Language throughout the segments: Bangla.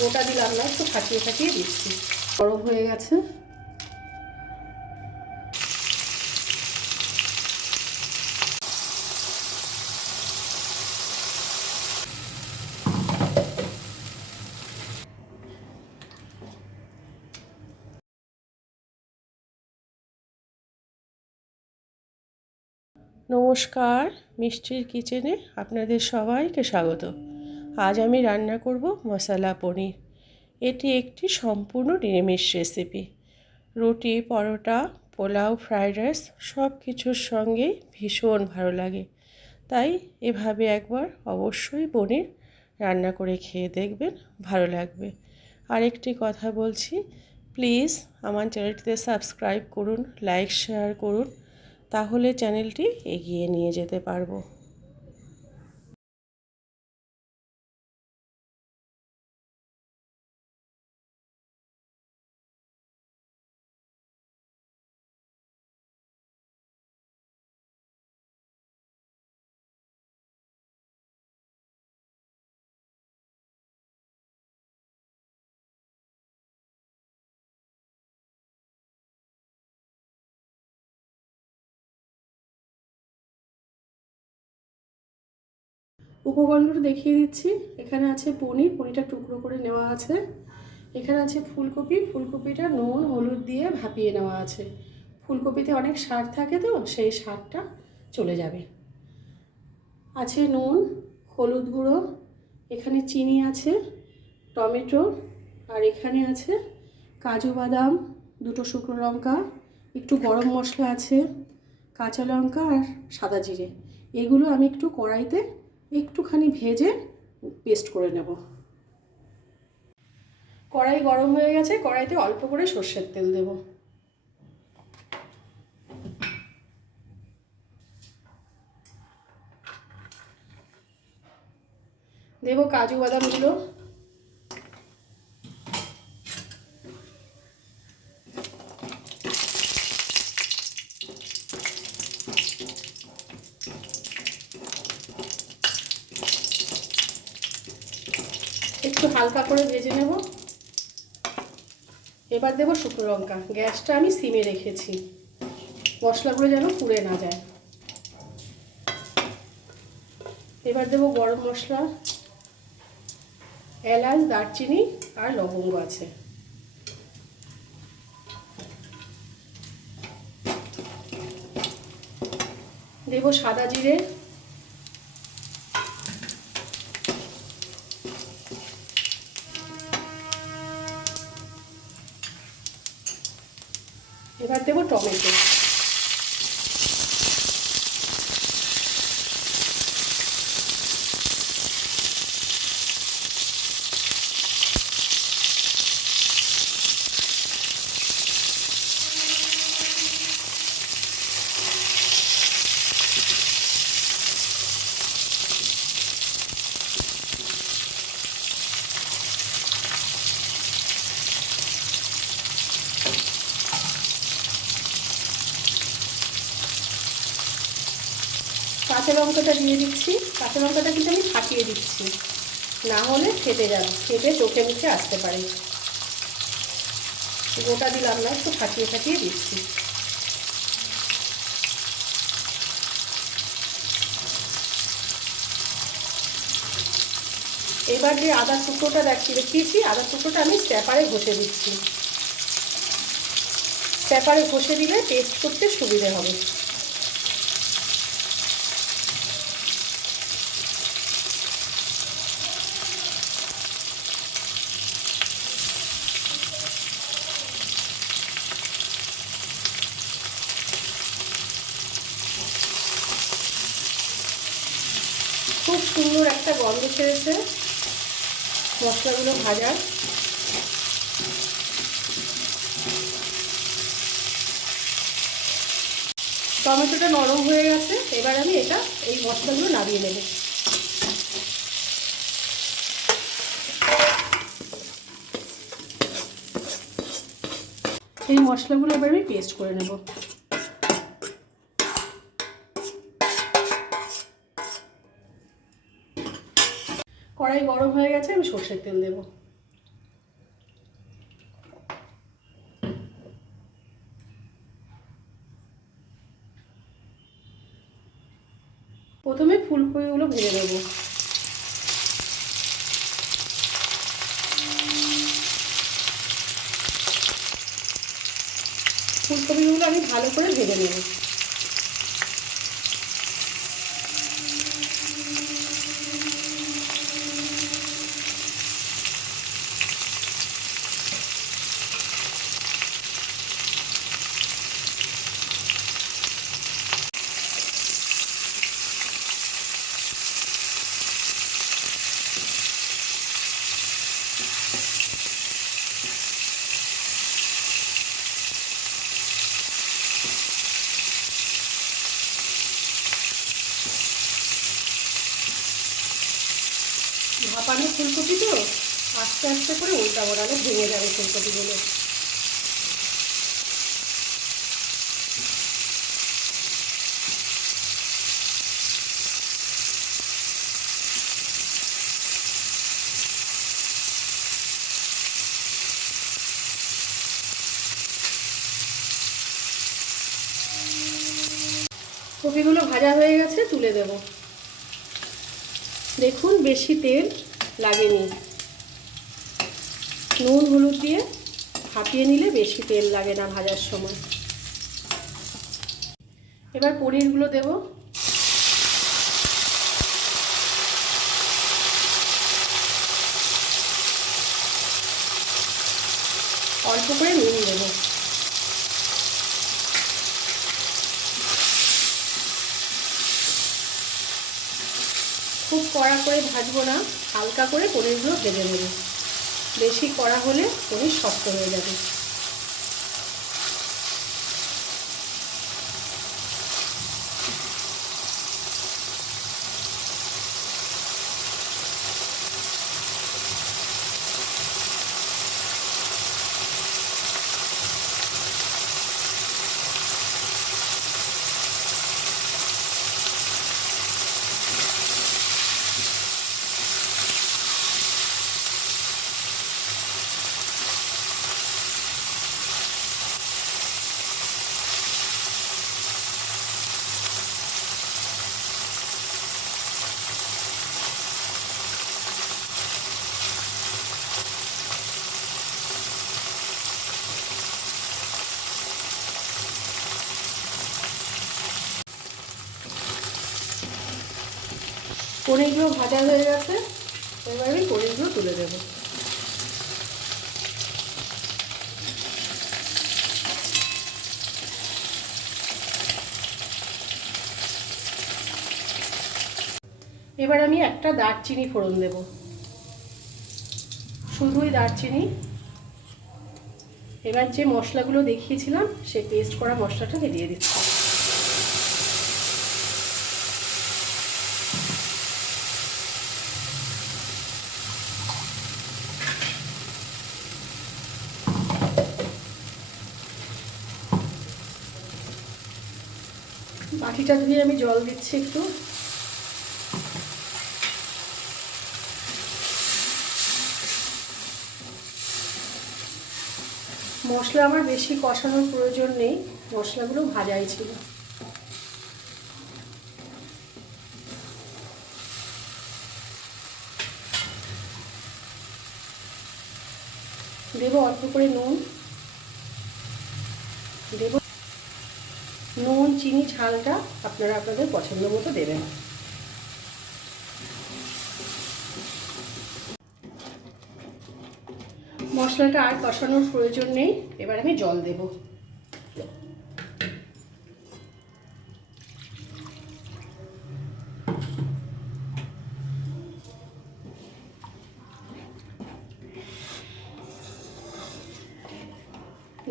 গোটা দিলাম না, একটু ফাটিয়ে ফাটিয়ে দিচ্ছি। গরম হয়ে গেছে। নমস্কার, মিষ্টির কিচেনে আপনাদের সবাইকে স্বাগত। আজ আমি রান্না করব মশলা পনির। এটি একটি সম্পূর্ণ নিরামিষ রেসিপি। রুটি, পরোটা, পোলাও, ফ্রাইড রাইস সব কিছুর সঙ্গেই ভীষণ ভালো লাগে। তাই এভাবে একবার অবশ্যই পনির রান্না করে খেয়ে দেখবেন, ভালো লাগবে। আরেকটি কথা বলছি, প্লিজ আমার চ্যানেলটিতে সাবস্ক্রাইব করুন, লাইক শেয়ার করুন, তাহলে চ্যানেলটি এগিয়ে নিয়ে যেতে পারবো। উপকরণগুলো দেখিয়ে দিচ্ছি। এখানে আছে পনিরটা টুকরো করে নেওয়া আছে। এখানে আছে ফুলকপিটা নুন হলুদ দিয়ে ভাপিয়ে নেওয়া আছে। ফুলকপিতে অনেক সার থাকে, তো সেই সারটা চলে যাবে। আছে নুন, হলুদ গুঁড়ো, এখানে চিনি আছে, টমেটো, আর এখানে আছে কাজু বাদাম, দুটো শুকনো লঙ্কা, একটু গরম মশলা আছে, কাঁচা লঙ্কা আর সাদা জিরে। এগুলো আমি একটু কড়াইতে একটুখানি ভেজে পেস্ট করে নেব। কড়াই গরম হয়ে গেছে, কড়াইতে অল্প করে সর্ষের তেল দেব। দেব কাজু বাদামগুলো, একটু হালকা করে ভেজে নেব। এবার দেব শুকনো লঙ্কা। গ্যাসটা আমি সিমে রেখেছি, মশলাগুলো যেন পুড়ে না যায়। এবার দেব গরম মশলা, এলাচ, দারচিনি আর লবঙ্গ আছে। দেব সাদা জিরে, এবার দেব টমেটো। কাঁচা লঙ্কাটা দিয়ে দিচ্ছি। কাঁচা লঙ্কাটা কিন্তু আমি ফাটিয়ে দিচ্ছি, না হলে ফেটে যাবে, ফেটে চোখে মুখে আসতে পারে। গোটা দিলাম না, একটু ফাটিয়ে ফাটিয়ে দিচ্ছি। এবার যে আদা টুকরোটা দেখিয়েছি, আদা টুকরোটা আমি স্ট্যাপারে ঘষে দিচ্ছি। স্ট্যাপারে ঘষে দিলে পেস্ট করতে সুবিধে হবে। খুব সুন্দর একটা গন্ধ ছেড়েছে মশলাগুলো ভাজার। টমেটোটা নরম হয়ে গেছে, এবার আমি এই মশলাগুলো নামিয়ে নেব। এই মশলাগুলো এবার আমি পেস্ট করে নেব। কড়াই গরম হয়ে গেছে, আমি সরষের তেল দেব। প্রথমে ফুলকপিগুলো ভেজে নেব। ফুলকপিগুলো আমি ভালো করে ভেজে নেব। ভাপানো ফুলকপি তো আস্তে আস্তে করে উল্টাবো, নাহলে ভেঙে যাবে ফুলকপিগুলো। কপিগুলো ভাজা হয়ে গেছে, তুলে দেব। দেখুন বেশি তেল লাগেনি। নুন হলুদ দিয়ে ভাপিয়ে নিলে বেশি তেল লাগে না ভাজার সময়। এবার পনিরগুলো দেব। অল্প করে নুন দেব। খুব কড়া করে ভাজবো না, হালকা করে পনিরগুলো ভেজে নেব। বেশি কড়া হলে পনির শক্ত হয়ে যাবে। পনিরগুলো ভাজা হয়ে গেছে, এবার আমি পনিরগুলো তুলে দেবো। এবার আমি একটা দারচিনি ফোড়ন দেব, শুধুই দারচিনি। এবার যে মশলাগুলো দেখিয়েছিলাম সেই পেস্ট করা মশলাটা দিয়ে দিচ্ছি। বাটিটা ধুয়ে আমি জল দিচ্ছি একটু। মশলা আমার বেশি কষানোর প্রয়োজন নেই, মশলাগুলো ভাজাই ছিল। দেবো অল্প করে নুন, দেব নুন চিনি ঝালটা আপনারা আপনাদের পছন্দ মতো দেবেন। মশলাটা আর কষানোর প্রয়োজন নেই, এবার আমি জল দেব।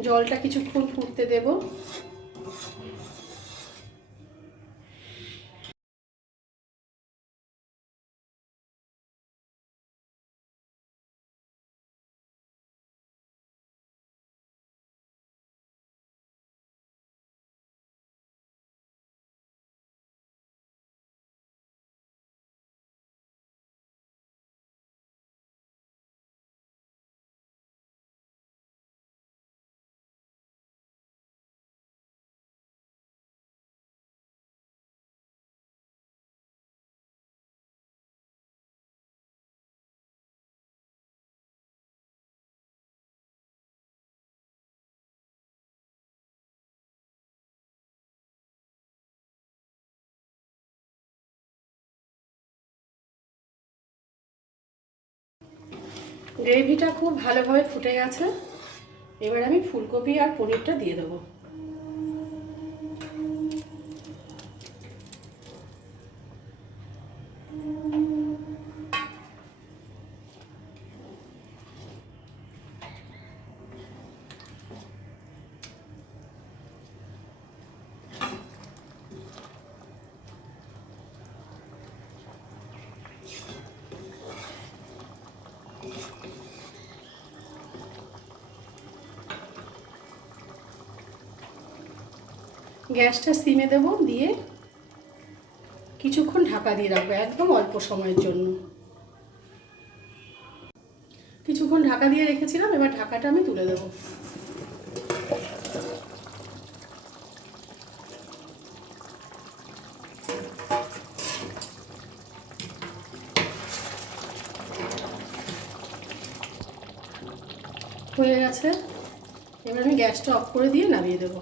জলটা কিছুক্ষণ ফুটতে দেব। গ্রেভিটা খুব ভালোভাবে ফুটে গেছে। এবার আমি ফুলকপি আর পনিরটা দিয়ে দেবো। গ্যাসটা সিমে দেবো, দিয়ে কিছুক্ষণ ঢাকা দিয়ে রাখবো, একদম অল্প সময়ের জন্য। কিছুক্ষণ ঢাকা দিয়ে রেখেছিলাম, এবার ঢাকাটা আমি তুলে দেবো। হয়ে গেছে, এবার আমি গ্যাসটা অফ করে দিয়ে নামিয়ে দেবো।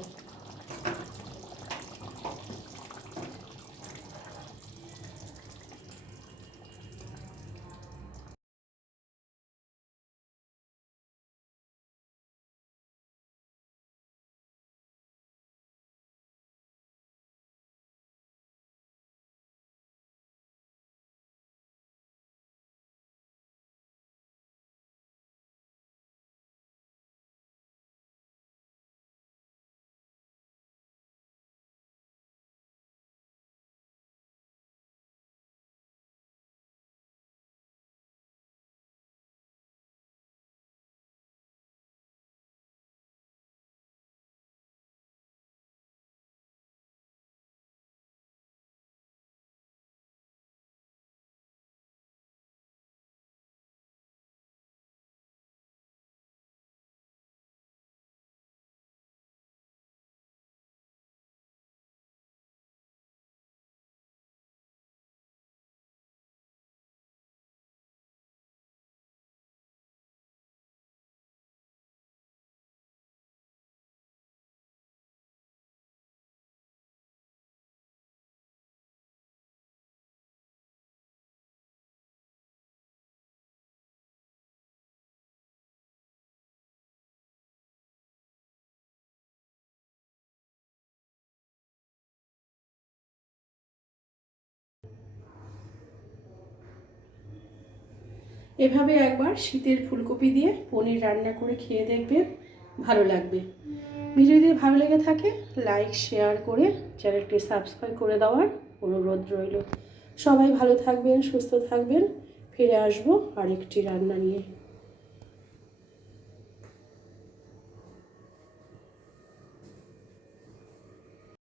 এভাবে একবার শীতের ফুলকপি দিয়ে পনির রান্না করে খেয়ে দেখবেন, ভালো লাগবে। ভিডিও যদি ভালো লেগে থাকে লাইক শেয়ার করে চ্যানেলটি সাবস্ক্রাইব করে দেওয়ার অনুরোধ রইল। সবাই ভালো থাকবেন, সুস্থ থাকবেন। ফিরে আসবো আরেকটি রান্না নিয়ে।